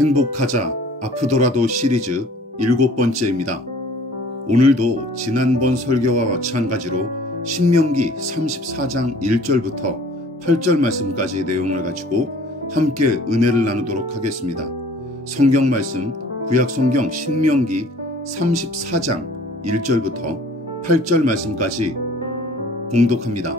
행복하자 아프더라도 시리즈 7번째입니다. 오늘도 지난번 설교와 마찬가지로 신명기 34장 1절부터 8절 말씀까지 내용을 가지고 함께 은혜를 나누도록 하겠습니다. 성경 말씀 구약성경 신명기 34장 1절부터 8절 말씀까지 봉독합니다.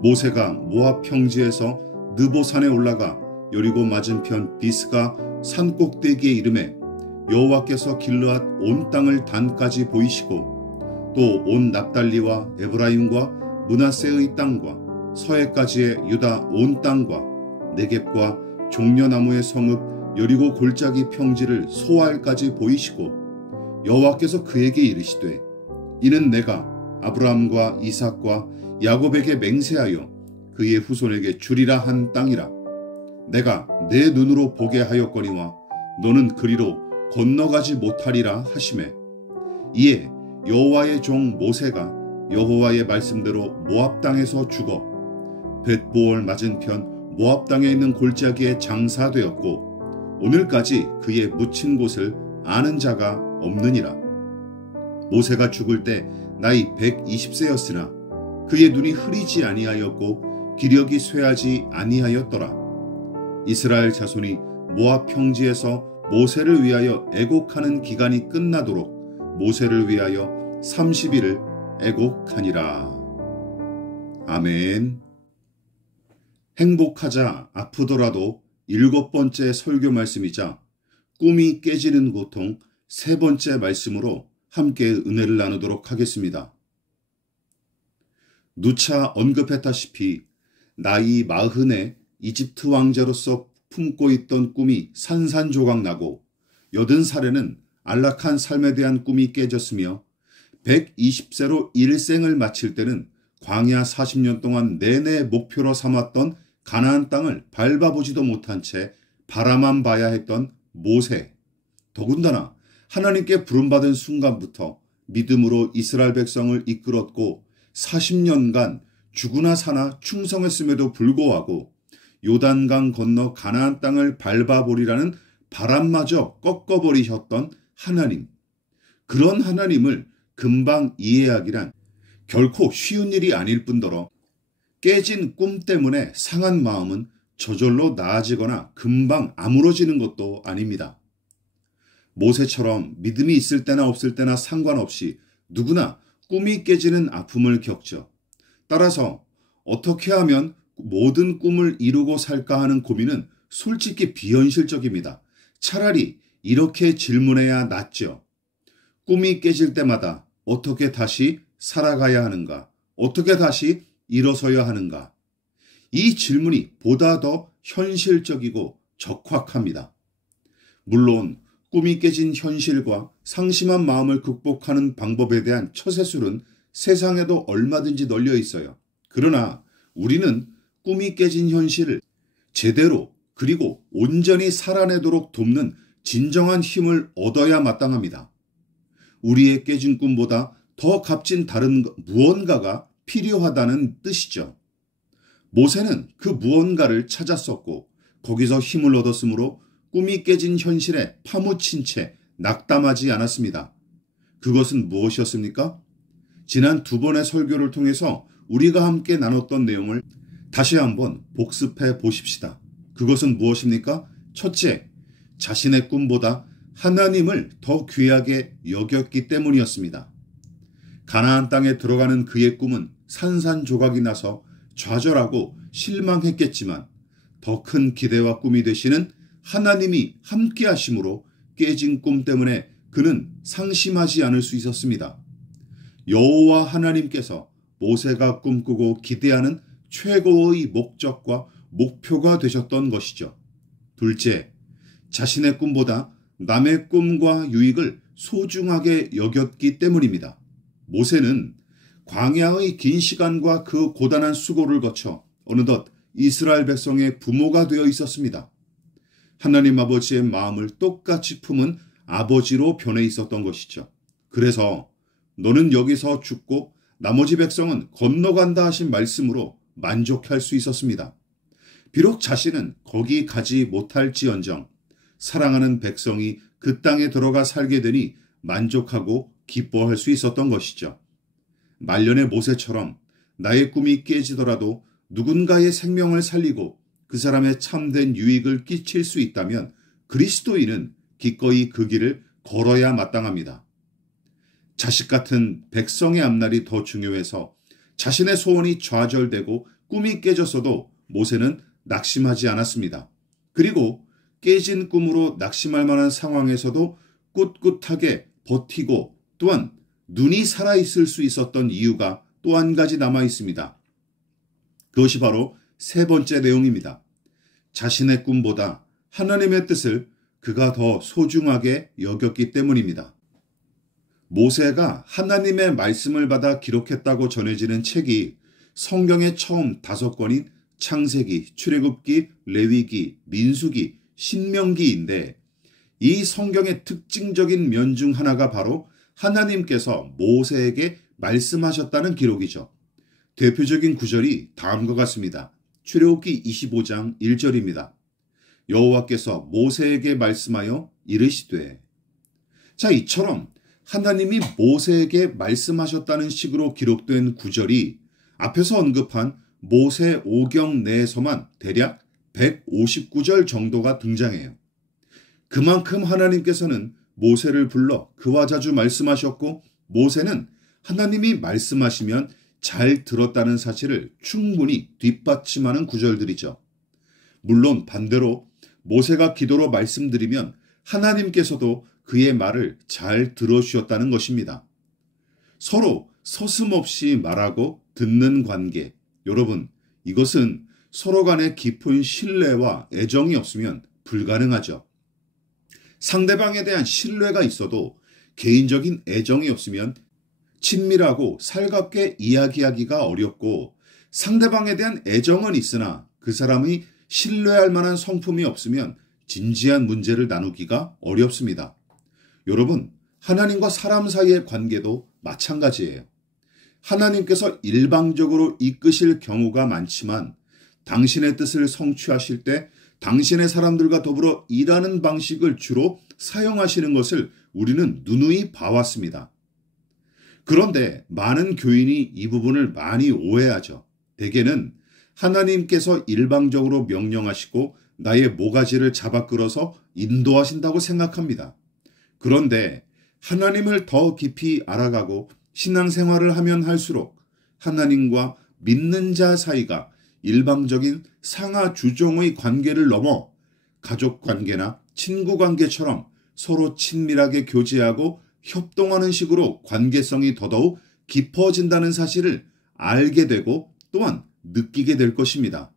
모세가 모압 평지에서 느보산에 올라가 여리고 맞은편 비스가 산 꼭대기에 이르매 여호와께서 길르앗 온 땅을 단까지 보이시고 또 온 납달리와 에브라임과 므낫세의 땅과 서해까지의 유다 온 땅과 네겝과 종려나무의 성읍 여리고 골짜기 평지를 소알까지 보이시고 여호와께서 그에게 이르시되 이는 내가 아브라함과 이삭과 야곱에게 맹세하여 그의 후손에게 주리라 한 땅이라. 내가 내 눈으로 보게 하였거니와 너는 그리로 건너가지 못하리라 하시매 이에 여호와의 종 모세가 여호와의 말씀대로 모압 땅에서 죽어 벳보올 맞은편 모압 땅에 있는 골짜기에 장사되었고 오늘까지 그의 묻힌 곳을 아는 자가 없느니라. 모세가 죽을 때 나이 120세였으나 그의 눈이 흐리지 아니하였고 기력이 쇠하지 아니하였더라. 이스라엘 자손이 모압 평지에서 모세를 위하여 애곡하는 기간이 끝나도록 모세를 위하여 30일을 애곡하니라. 아멘. 행복하자 아프더라도 7번째 설교 말씀이자 꿈이 깨지는 고통 3번째 말씀으로 함께 은혜를 나누도록 하겠습니다. 누차 언급했다시피 나이 40에 이집트 왕자로서 품고 있던 꿈이 산산조각나고 80살에는 안락한 삶에 대한 꿈이 깨졌으며 120세로 일생을 마칠 때는 광야 40년 동안 내내 목표로 삼았던 가나안 땅을 밟아보지도 못한 채 바라만 봐야 했던 모세. 더군다나 하나님께 부름받은 순간부터 믿음으로 이스라엘 백성을 이끌었고 40년간 죽으나 사나 충성했음에도 불구하고 요단강 건너 가나안 땅을 밟아보리라는 바람마저 꺾어버리셨던 하나님. 그런 하나님을 금방 이해하기란 결코 쉬운 일이 아닐 뿐더러 깨진 꿈 때문에 상한 마음은 저절로 나아지거나 금방 아물어지는 것도 아닙니다. 모세처럼 믿음이 있을 때나 없을 때나 상관없이 누구나 꿈이 깨지는 아픔을 겪죠. 따라서 어떻게 하면 모든 꿈을 이루고 살까 하는 고민은 솔직히 비현실적입니다. 차라리 이렇게 질문해야 낫죠. 꿈이 깨질 때마다 어떻게 다시 살아가야 하는가? 어떻게 다시 일어서야 하는가? 이 질문이 보다 더 현실적이고 적확합니다. 물론 꿈이 깨진 현실과 상심한 마음을 극복하는 방법에 대한 처세술은 세상에도 얼마든지 널려 있어요. 그러나 우리는 꿈이 깨진 현실을 제대로 그리고 온전히 살아내도록 돕는 진정한 힘을 얻어야 마땅합니다. 우리의 깨진 꿈보다 더 값진 다른 무언가가 필요하다는 뜻이죠. 모세는 그 무언가를 찾았었고 거기서 힘을 얻었으므로 꿈이 깨진 현실에 파묻힌 채 낙담하지 않았습니다. 그것은 무엇이었습니까? 지난 2번의 설교를 통해서 우리가 함께 나눴던 내용을 다시 한번 복습해 보십시다. 그것은 무엇입니까? 첫째, 자신의 꿈보다 하나님을 더 귀하게 여겼기 때문이었습니다. 가나안 땅에 들어가는 그의 꿈은 산산조각이 나서 좌절하고 실망했겠지만 더 큰 기대와 꿈이 되시는 하나님이 함께 하심으로 깨진 꿈 때문에 그는 상심하지 않을 수 있었습니다. 여호와 하나님께서 모세가 꿈꾸고 기대하는 최고의 목적과 목표가 되셨던 것이죠. 둘째, 자신의 꿈보다 남의 꿈과 유익을 소중하게 여겼기 때문입니다. 모세는 광야의 긴 시간과 그 고단한 수고를 거쳐 어느덧 이스라엘 백성의 부모가 되어 있었습니다. 하나님 아버지의 마음을 똑같이 품은 아버지로 변해 있었던 것이죠. 그래서 너는 여기서 죽고 나머지 백성은 건너간다 하신 말씀으로 만족할 수 있었습니다. 비록 자신은 거기 가지 못할지언정 사랑하는 백성이 그 땅에 들어가 살게 되니 만족하고 기뻐할 수 있었던 것이죠. 말년의 모세처럼 나의 꿈이 깨지더라도 누군가의 생명을 살리고 그 사람의 참된 유익을 끼칠 수 있다면 그리스도인은 기꺼이 그 길을 걸어야 마땅합니다. 자식 같은 백성의 앞날이 더 중요해서 자신의 소원이 좌절되고 꿈이 깨졌어도 모세는 낙심하지 않았습니다. 그리고 깨진 꿈으로 낙심할 만한 상황에서도 꿋꿋하게 버티고 또한 눈이 살아있을 수 있었던 이유가 또 한 가지 남아 있습니다. 그것이 바로 세 번째 내용입니다. 자신의 꿈보다 하나님의 뜻을 그가 더 소중하게 여겼기 때문입니다. 모세가 하나님의 말씀을 받아 기록했다고 전해지는 책이 성경의 처음 5권인 창세기, 출애굽기, 레위기, 민수기, 신명기인데 이 성경의 특징적인 면 중 하나가 바로 하나님께서 모세에게 말씀하셨다는 기록이죠. 대표적인 구절이 다음과 같습니다. 출애굽기 25장 1절입니다. 여호와께서 모세에게 말씀하여 이르시되. 자, 이처럼 하나님이 모세에게 말씀하셨다는 식으로 기록된 구절이 앞에서 언급한 모세 5경 내에서만 대략 159절 정도가 등장해요. 그만큼 하나님께서는 모세를 불러 그와 자주 말씀하셨고 모세는 하나님이 말씀하시면 잘 들었다는 사실을 충분히 뒷받침하는 구절들이죠. 물론 반대로 모세가 기도로 말씀드리면 하나님께서도 그의 말을 잘 들어주셨다는 것입니다. 서로 서슴없이 말하고 듣는 관계. 여러분, 이것은 서로 간에 깊은 신뢰와 애정이 없으면 불가능하죠. 상대방에 대한 신뢰가 있어도 개인적인 애정이 없으면 친밀하고 살갑게 이야기하기가 어렵고 상대방에 대한 애정은 있으나 그 사람이 신뢰할 만한 성품이 없으면 진지한 문제를 나누기가 어렵습니다. 여러분, 하나님과 사람 사이의 관계도 마찬가지예요. 하나님께서 일방적으로 이끄실 경우가 많지만 당신의 뜻을 성취하실 때 당신의 사람들과 더불어 일하는 방식을 주로 사용하시는 것을 우리는 누누이 봐왔습니다. 그런데 많은 교인이 이 부분을 많이 오해하죠. 대개는 하나님께서 일방적으로 명령하시고 나의 모가지를 잡아 끌어서 인도하신다고 생각합니다. 그런데 하나님을 더 깊이 알아가고 신앙생활을 하면 할수록 하나님과 믿는 자 사이가 일방적인 상하 주종의 관계를 넘어 가족 관계나 친구 관계처럼 서로 친밀하게 교제하고 협동하는 식으로 관계성이 더더욱 깊어진다는 사실을 알게 되고 또한 느끼게 될 것입니다.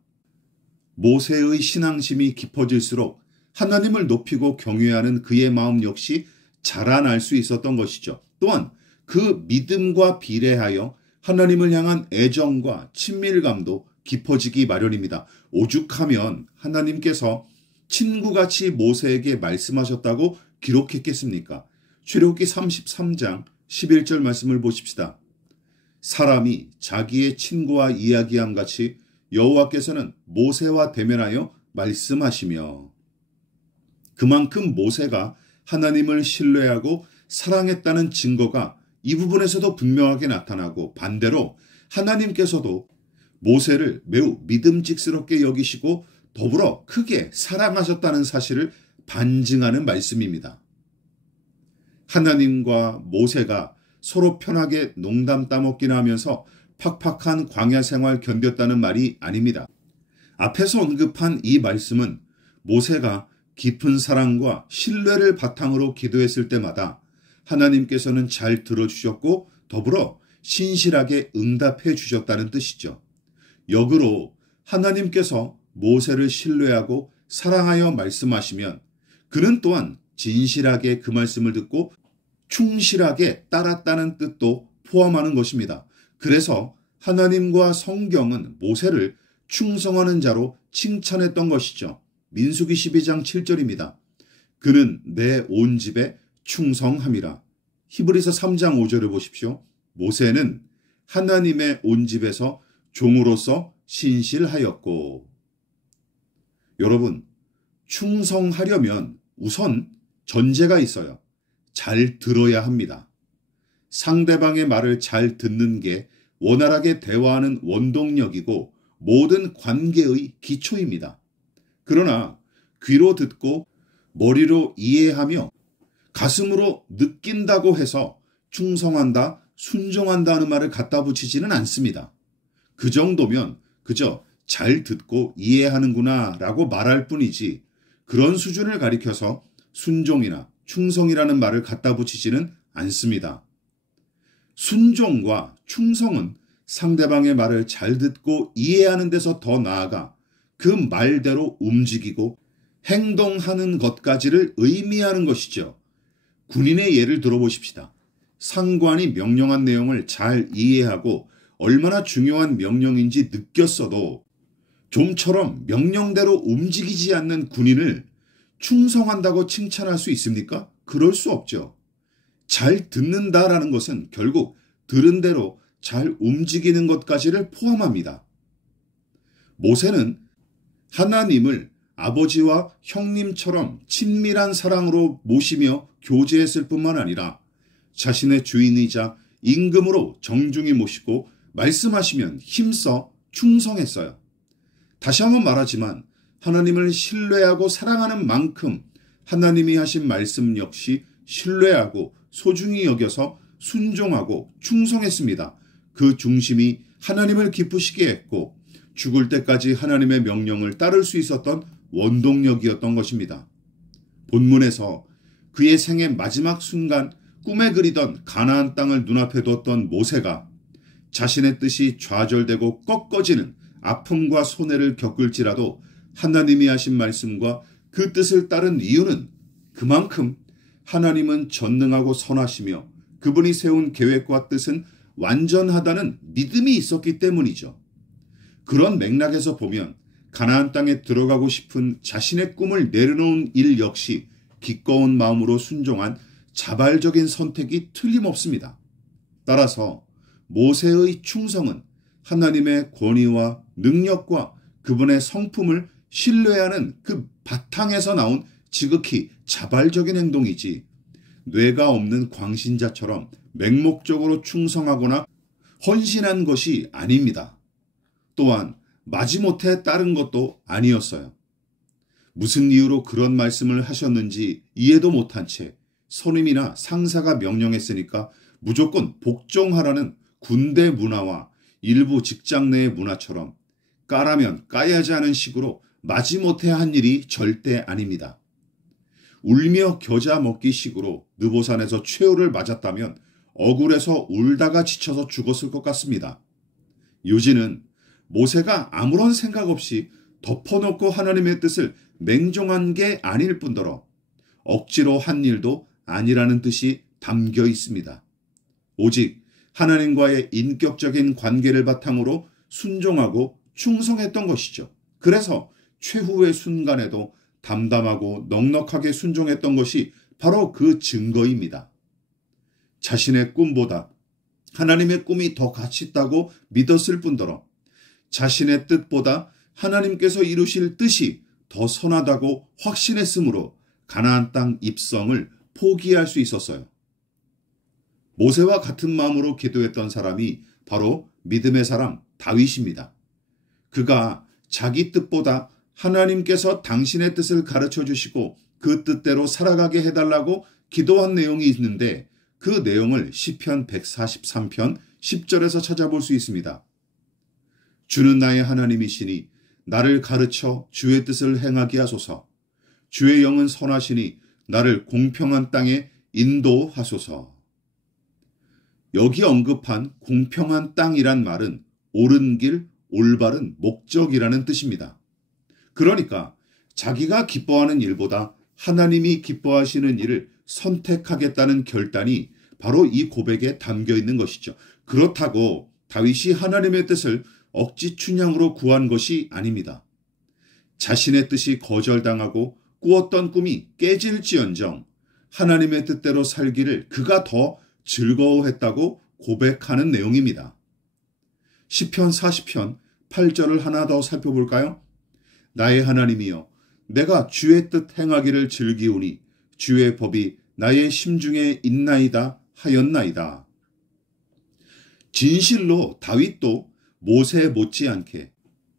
모세의 신앙심이 깊어질수록 하나님을 높이고 경외하는 그의 마음 역시 자라날 수 있었던 것이죠. 또한 그 믿음과 비례하여 하나님을 향한 애정과 친밀감도 깊어지기 마련입니다. 오죽하면 하나님께서 친구같이 모세에게 말씀하셨다고 기록했겠습니까? 출애굽기 33장 11절 말씀을 보십시다. 사람이 자기의 친구와 이야기함 같이 여호와께서는 모세와 대면하여 말씀하시며. 그만큼 모세가 하나님을 신뢰하고 사랑했다는 증거가 이 부분에서도 분명하게 나타나고 반대로 하나님께서도 모세를 매우 믿음직스럽게 여기시고 더불어 크게 사랑하셨다는 사실을 반증하는 말씀입니다. 하나님과 모세가 서로 편하게 농담 따먹기나 하면서 팍팍한 광야 생활 견뎠다는 말이 아닙니다. 앞에서 언급한 이 말씀은 모세가 깊은 사랑과 신뢰를 바탕으로 기도했을 때마다 하나님께서는 잘 들어주셨고 더불어 신실하게 응답해 주셨다는 뜻이죠. 역으로 하나님께서 모세를 신뢰하고 사랑하여 말씀하시면 그는 또한 진실하게 그 말씀을 듣고 충실하게 따랐다는 뜻도 포함하는 것입니다. 그래서 하나님과 성경은 모세를 충성하는 자로 칭찬했던 것이죠. 민수기 12장 7절입니다. 그는 내 온 집에 충성함이라. 히브리서 3장 5절을 보십시오. 모세는 하나님의 온 집에서 종으로서 신실하였고. 여러분, 충성하려면 우선 전제가 있어요. 잘 들어야 합니다. 상대방의 말을 잘 듣는 게 원활하게 대화하는 원동력이고 모든 관계의 기초입니다. 그러나 귀로 듣고 머리로 이해하며 가슴으로 느낀다고 해서 충성한다, 순종한다는 말을 갖다 붙이지는 않습니다. 그 정도면 그저 잘 듣고 이해하는구나 라고 말할 뿐이지 그런 수준을 가리켜서 순종이나 충성이라는 말을 갖다 붙이지는 않습니다. 순종과 충성은 상대방의 말을 잘 듣고 이해하는 데서 더 나아가 그 말대로 움직이고 행동하는 것까지를 의미하는 것이죠. 군인의 예를 들어보십시다. 상관이 명령한 내용을 잘 이해하고 얼마나 중요한 명령인지 느꼈어도 좀처럼 명령대로 움직이지 않는 군인을 충성한다고 칭찬할 수 있습니까? 그럴 수 없죠. 잘 듣는다라는 것은 결국 들은 대로 잘 움직이는 것까지를 포함합니다. 모세는 하나님을 아버지와 형님처럼 친밀한 사랑으로 모시며 교제했을 뿐만 아니라 자신의 주인이자 임금으로 정중히 모시고 말씀하시면 힘써 충성했어요. 다시 한번 말하지만 하나님을 신뢰하고 사랑하는 만큼 하나님이 하신 말씀 역시 신뢰하고 소중히 여겨서 순종하고 충성했습니다. 그 중심이 하나님을 기쁘시게 했고 죽을 때까지 하나님의 명령을 따를 수 있었던 원동력이었던 것입니다. 본문에서 그의 생의 마지막 순간 꿈에 그리던 가나안 땅을 눈앞에 뒀던 모세가 자신의 뜻이 좌절되고 꺾어지는 아픔과 손해를 겪을지라도 하나님이 하신 말씀과 그 뜻을 따른 이유는 그만큼 하나님은 전능하고 선하시며 그분이 세운 계획과 뜻은 완전하다는 믿음이 있었기 때문이죠. 그런 맥락에서 보면 가나안 땅에 들어가고 싶은 자신의 꿈을 내려놓은 일 역시 기꺼운 마음으로 순종한 자발적인 선택이 틀림없습니다. 따라서 모세의 충성은 하나님의 권위와 능력과 그분의 성품을 신뢰하는 그 바탕에서 나온 지극히 자발적인 행동이지 뇌가 없는 광신자처럼 맹목적으로 충성하거나 헌신한 것이 아닙니다. 또한 마지못해 따른 것도 아니었어요. 무슨 이유로 그런 말씀을 하셨는지 이해도 못한 채 선임이나 상사가 명령했으니까 무조건 복종하라는 군대 문화와 일부 직장 내의 문화처럼 까라면 까야지 하는 식으로 마지못해 한 일이 절대 아닙니다. 울며 겨자 먹기 식으로 느보산에서 최후를 맞았다면 억울해서 울다가 지쳐서 죽었을 것 같습니다. 요지는 모세가 아무런 생각 없이 덮어놓고 하나님의 뜻을 맹종한 게 아닐 뿐더러 억지로 한 일도 아니라는 뜻이 담겨 있습니다. 오직 하나님과의 인격적인 관계를 바탕으로 순종하고 충성했던 것이죠. 그래서 최후의 순간에도 담담하고 넉넉하게 순종했던 것이 바로 그 증거입니다. 자신의 꿈보다 하나님의 꿈이 더 가치 있다고 믿었을 뿐더러 자신의 뜻보다 하나님께서 이루실 뜻이 더 선하다고 확신했으므로 가나안 땅 입성을 포기할 수 있었어요. 모세와 같은 마음으로 기도했던 사람이 바로 믿음의 사람 다윗입니다. 그가 자기 뜻보다 하나님께서 당신의 뜻을 가르쳐 주시고 그 뜻대로 살아가게 해달라고 기도한 내용이 있는데 그 내용을 시편 143편 10절에서 찾아볼 수 있습니다. 주는 나의 하나님이시니 나를 가르쳐 주의 뜻을 행하게 하소서. 주의 영은 선하시니 나를 공평한 땅에 인도하소서. 여기 언급한 공평한 땅이란 말은 옳은 길, 올바른 목적이라는 뜻입니다. 그러니까 자기가 기뻐하는 일보다 하나님이 기뻐하시는 일을 선택하겠다는 결단이 바로 이 고백에 담겨 있는 것이죠. 그렇다고 다윗이 하나님의 뜻을 억지 춘향으로 구한 것이 아닙니다. 자신의 뜻이 거절당하고 꾸었던 꿈이 깨질지언정 하나님의 뜻대로 살기를 그가 더 즐거워했다고 고백하는 내용입니다. 시편 40편 8절을 하나 더 살펴볼까요? 나의 하나님이여 내가 주의 뜻 행하기를 즐기오니 주의 법이 나의 심중에 있나이다 하였나이다. 진실로 다윗도 모세 못지않게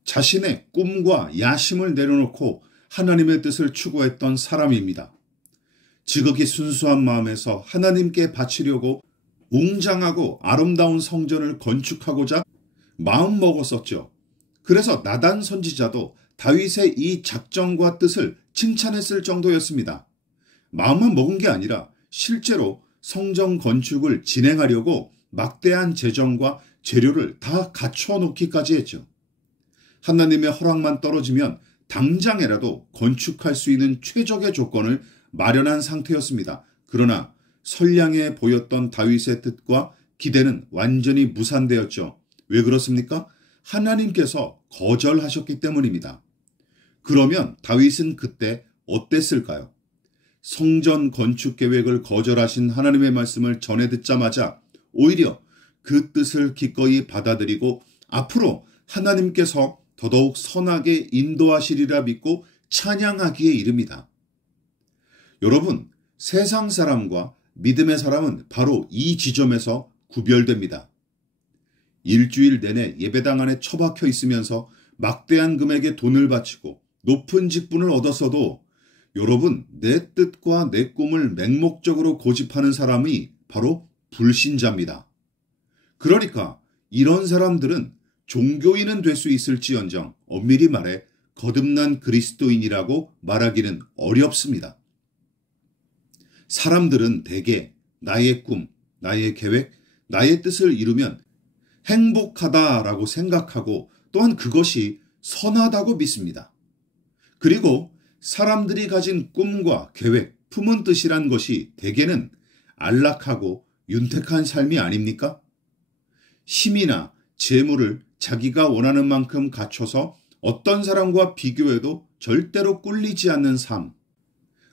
자신의 꿈과 야심을 내려놓고 하나님의 뜻을 추구했던 사람입니다. 지극히 순수한 마음에서 하나님께 바치려고 웅장하고 아름다운 성전을 건축하고자 마음먹었었죠. 그래서 나단 선지자도 다윗의 이 작정과 뜻을 칭찬했을 정도였습니다. 마음만 먹은 게 아니라 실제로 성전 건축을 진행하려고 막대한 재정과 재료를 다 갖춰놓기까지 했죠. 하나님의 허락만 떨어지면 당장에라도 건축할 수 있는 최적의 조건을 마련한 상태였습니다. 그러나 선량해 보였던 다윗의 뜻과 기대는 완전히 무산되었죠. 왜 그렇습니까? 하나님께서 거절하셨기 때문입니다. 그러면 다윗은 그때 어땠을까요? 성전 건축 계획을 거절하신 하나님의 말씀을 전해 듣자마자 오히려 그 뜻을 기꺼이 받아들이고 앞으로 하나님께서 더더욱 선하게 인도하시리라 믿고 찬양하기에 이릅니다. 여러분, 세상 사람과 믿음의 사람은 바로 이 지점에서 구별됩니다. 일주일 내내 예배당 안에 처박혀 있으면서 막대한 금액의 돈을 바치고 높은 직분을 얻었어도 여러분, 내 뜻과 내 꿈을 맹목적으로 고집하는 사람이 바로 불신자입니다. 그러니까 이런 사람들은 종교인은 될 수 있을지언정 엄밀히 말해 거듭난 그리스도인이라고 말하기는 어렵습니다. 사람들은 대개 나의 꿈, 나의 계획, 나의 뜻을 이루면 행복하다라고 생각하고 또한 그것이 선하다고 믿습니다. 그리고 사람들이 가진 꿈과 계획, 품은 뜻이란 것이 대개는 안락하고 윤택한 삶이 아닙니까? 힘이나 재물을 자기가 원하는 만큼 갖춰서 어떤 사람과 비교해도 절대로 꿀리지 않는 삶,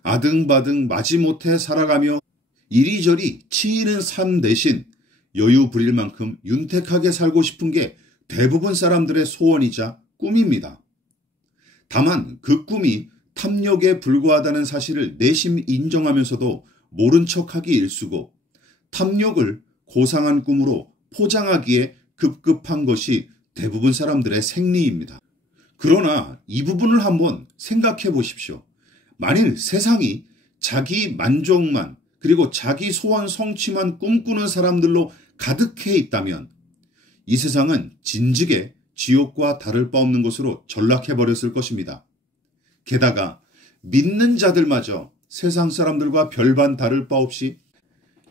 아등바등 마지못해 살아가며 이리저리 치이는 삶 대신 여유 부릴 만큼 윤택하게 살고 싶은 게 대부분 사람들의 소원이자 꿈입니다. 다만 그 꿈이 탐욕에 불과하다는 사실을 내심 인정하면서도 모른 척하기 일쑤고 탐욕을 고상한 꿈으로 포장하기에 급급한 것이 대부분 사람들의 생리입니다. 그러나 이 부분을 한번 생각해 보십시오. 만일 세상이 자기 만족만 그리고 자기 소원 성취만 꿈꾸는 사람들로 가득해 있다면 이 세상은 진즉에 지옥과 다를 바 없는 것으로 전락해 버렸을 것입니다. 게다가 믿는 자들마저 세상 사람들과 별반 다를 바 없이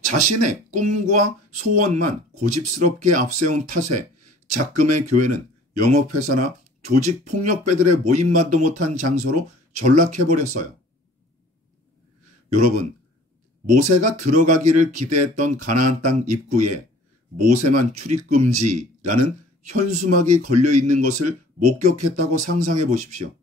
자신의 꿈과 소원만 고집스럽게 앞세운 탓에 작금의 교회는 영업회사나 조직폭력배들의 모임만도 못한 장소로 전락해버렸어요. 여러분, 모세가 들어가기를 기대했던 가나안 땅 입구에 모세만 출입금지라는 현수막이 걸려있는 것을 목격했다고 상상해 보십시오.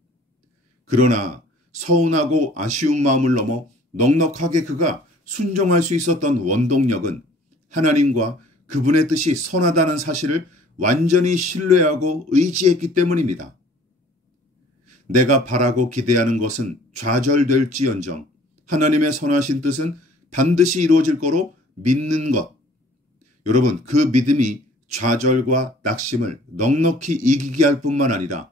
그러나 서운하고 아쉬운 마음을 넘어 넉넉하게 그가 순종할 수 있었던 원동력은 하나님과 그분의 뜻이 선하다는 사실을 완전히 신뢰하고 의지했기 때문입니다. 내가 바라고 기대하는 것은 좌절될지언정 하나님의 선하신 뜻은 반드시 이루어질 거로 믿는 것. 여러분, 그 믿음이 좌절과 낙심을 넉넉히 이기게 할 뿐만 아니라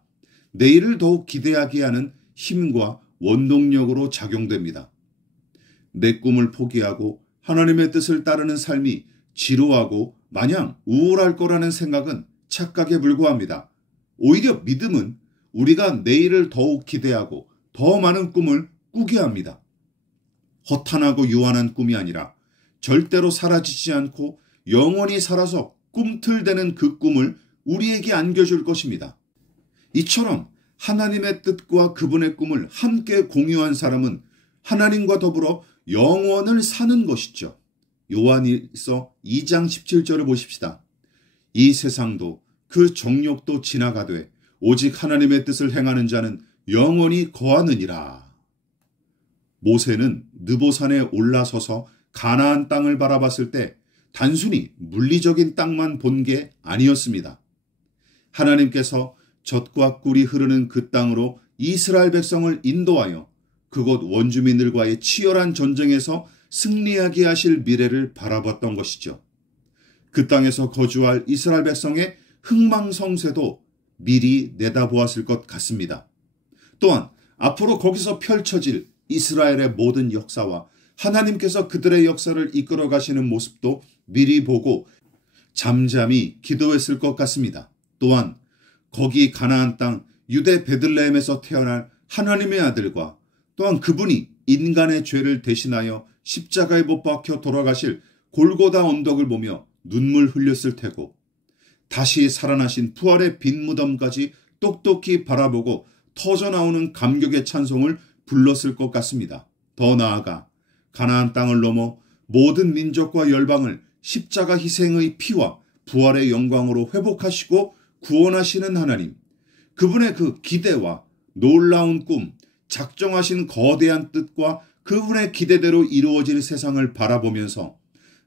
내일을 더욱 기대하게 하는 힘과 원동력으로 작용됩니다. 내 꿈을 포기하고 하나님의 뜻을 따르는 삶이 지루하고 마냥 우울할 거라는 생각은 착각에 불과합니다. 오히려 믿음은 우리가 내일을 더욱 기대하고 더 많은 꿈을 꾸게 합니다. 허탄하고 유한한 꿈이 아니라 절대로 사라지지 않고 영원히 살아서 꿈틀대는 그 꿈을 우리에게 안겨줄 것입니다. 이처럼 하나님의 뜻과 그분의 꿈을 함께 공유한 사람은 하나님과 더불어 영원을 사는 것이죠. 요한일서 2장 17절을 보십시다. 이 세상도 그 정욕도 지나가되 오직 하나님의 뜻을 행하는 자는 영원히 거하느니라. 모세는 느보산에 올라서서 가나안 땅을 바라봤을 때 단순히 물리적인 땅만 본 게 아니었습니다. 하나님께서 젖과 꿀이 흐르는 그 땅으로 이스라엘 백성을 인도하여 그곳 원주민들과의 치열한 전쟁에서 승리하게 하실 미래를 바라봤던 것이죠. 그 땅에서 거주할 이스라엘 백성의 흥망성쇠도 미리 내다보았을 것 같습니다. 또한 앞으로 거기서 펼쳐질 이스라엘의 모든 역사와 하나님께서 그들의 역사를 이끌어 가시는 모습도 미리 보고 잠잠히 기도했을 것 같습니다. 또한 거기 가나안 땅 유대 베들레헴에서 태어날 하나님의 아들과 또한 그분이 인간의 죄를 대신하여 십자가에 못 박혀 돌아가실 골고다 언덕을 보며 눈물 흘렸을 테고 다시 살아나신 부활의 빈 무덤까지 똑똑히 바라보고 터져나오는 감격의 찬송을 불렀을 것 같습니다. 더 나아가 가나안 땅을 넘어 모든 민족과 열방을 십자가 희생의 피와 부활의 영광으로 회복하시고 구원하시는 하나님, 그분의 그 기대와 놀라운 꿈, 작정하신 거대한 뜻과 그분의 기대대로 이루어질 세상을 바라보면서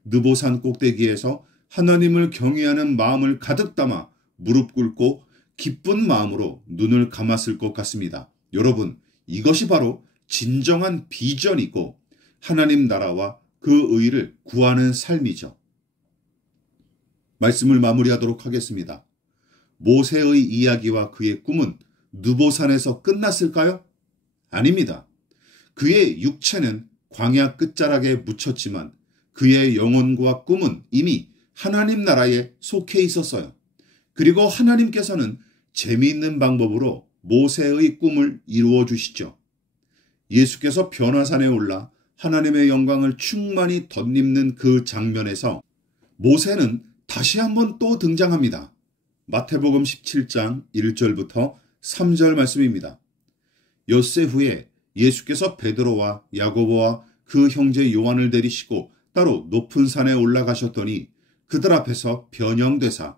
느보산 꼭대기에서 하나님을 경외하는 마음을 가득 담아 무릎 꿇고 기쁜 마음으로 눈을 감았을 것 같습니다. 여러분, 이것이 바로 진정한 비전이고 하나님 나라와 그 의를 구하는 삶이죠. 말씀을 마무리하도록 하겠습니다. 모세의 이야기와 그의 꿈은 느보산에서 끝났을까요? 아닙니다. 그의 육체는 광야 끝자락에 묻혔지만 그의 영혼과 꿈은 이미 하나님 나라에 속해 있었어요. 그리고 하나님께서는 재미있는 방법으로 모세의 꿈을 이루어 주시죠. 예수께서 변화산에 올라 하나님의 영광을 충만히 덧입는 그 장면에서 모세는 다시 한번 또 등장합니다. 마태복음 17장 1절부터 3절 말씀입니다. 엿새 후에 예수께서 베드로와 야고보와 그 형제 요한을 데리시고 따로 높은 산에 올라가셨더니 그들 앞에서 변형되사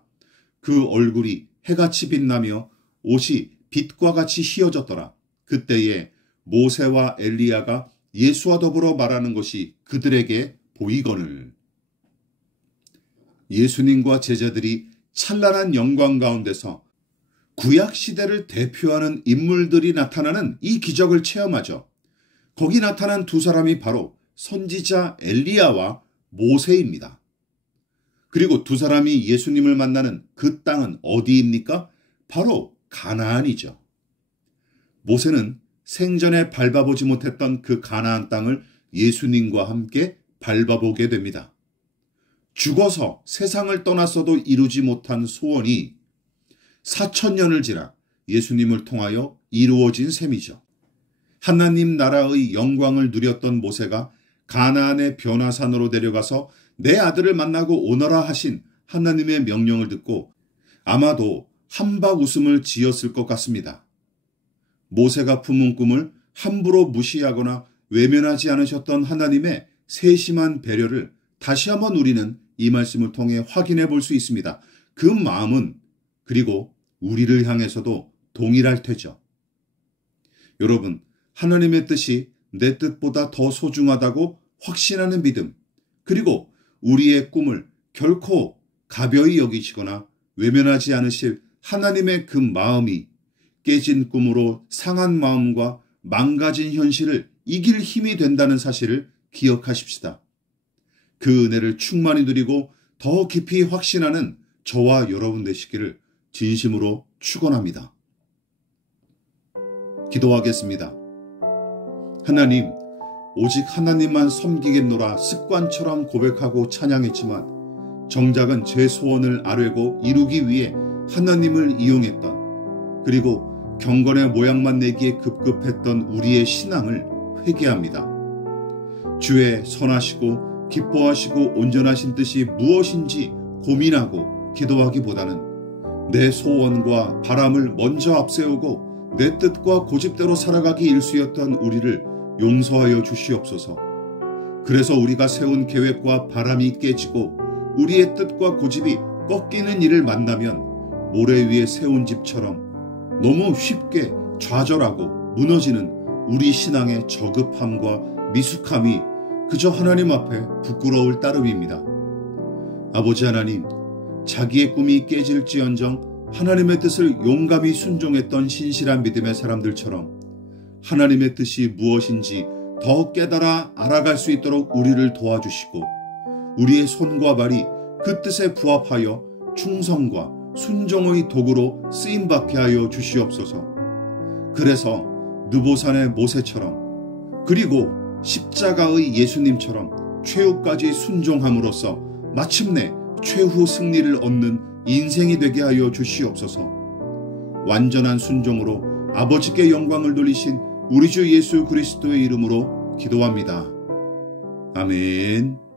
그 얼굴이 해같이 빛나며 옷이 빛과 같이 휘어졌더라. 그때에 모세와 엘리야가 예수와 더불어 말하는 것이 그들에게 보이거늘. 예수님과 제자들이 찬란한 영광 가운데서 구약 시대를 대표하는 인물들이 나타나는 이 기적을 체험하죠. 거기 나타난 두 사람이 바로 선지자 엘리야와 모세입니다. 그리고 두 사람이 예수님을 만나는 그 땅은 어디입니까? 바로 가나안이죠. 모세는 생전에 밟아보지 못했던 그 가나안 땅을 예수님과 함께 밟아보게 됩니다. 죽어서 세상을 떠났어도 이루지 못한 소원이 4,000년을 지나 예수님을 통하여 이루어진 셈이죠. 하나님 나라의 영광을 누렸던 모세가 가나안의 변화산으로 내려가서 내 아들을 만나고 오너라 하신 하나님의 명령을 듣고 아마도 한박 웃음을 지었을 것 같습니다. 모세가 품은 꿈을 함부로 무시하거나 외면하지 않으셨던 하나님의 세심한 배려를 다시 한번 우리는 이 말씀을 통해 확인해 볼 수 있습니다. 그 마음은 그리고 우리를 향해서도 동일할 테죠. 여러분, 하나님의 뜻이 내 뜻보다 더 소중하다고 확신하는 믿음, 그리고 우리의 꿈을 결코 가벼이 여기시거나 외면하지 않으실 하나님의 그 마음이 깨진 꿈으로 상한 마음과 망가진 현실을 이길 힘이 된다는 사실을 기억하십시다. 그 은혜를 충만히 누리고 더 깊이 확신하는 저와 여러분 되시기를 진심으로 축원합니다. 기도하겠습니다. 하나님, 오직 하나님만 섬기겠노라 습관처럼 고백하고 찬양했지만 정작은 제 소원을 아뢰고 이루기 위해 하나님을 이용했던, 그리고 경건의 모양만 내기에 급급했던 우리의 신앙을 회개합니다. 주의 선하시고 기뻐하시고 온전하신 뜻이 무엇인지 고민하고 기도하기보다는 내 소원과 바람을 먼저 앞세우고 내 뜻과 고집대로 살아가기 일쑤였던 우리를 용서하여 주시옵소서. 그래서 우리가 세운 계획과 바람이 깨지고 우리의 뜻과 고집이 꺾이는 일을 만나면 모래 위에 세운 집처럼 너무 쉽게 좌절하고 무너지는 우리 신앙의 저급함과 미숙함이 그저 하나님 앞에 부끄러울 따름입니다. 아버지 하나님, 자기의 꿈이 깨질지언정 하나님의 뜻을 용감히 순종했던 신실한 믿음의 사람들처럼 하나님의 뜻이 무엇인지 더 깨달아 알아갈 수 있도록 우리를 도와주시고 우리의 손과 발이 그 뜻에 부합하여 충성과 순종의 도구로 쓰임받게 하여 주시옵소서. 그래서 느보산의 모세처럼 그리고 십자가의 예수님처럼 최후까지 순종함으로써 마침내 최후 승리를 얻는 인생이 되게 하여 주시옵소서. 완전한 순종으로 아버지께 영광을 돌리신 우리 주 예수 그리스도의 이름으로 기도합니다. 아멘.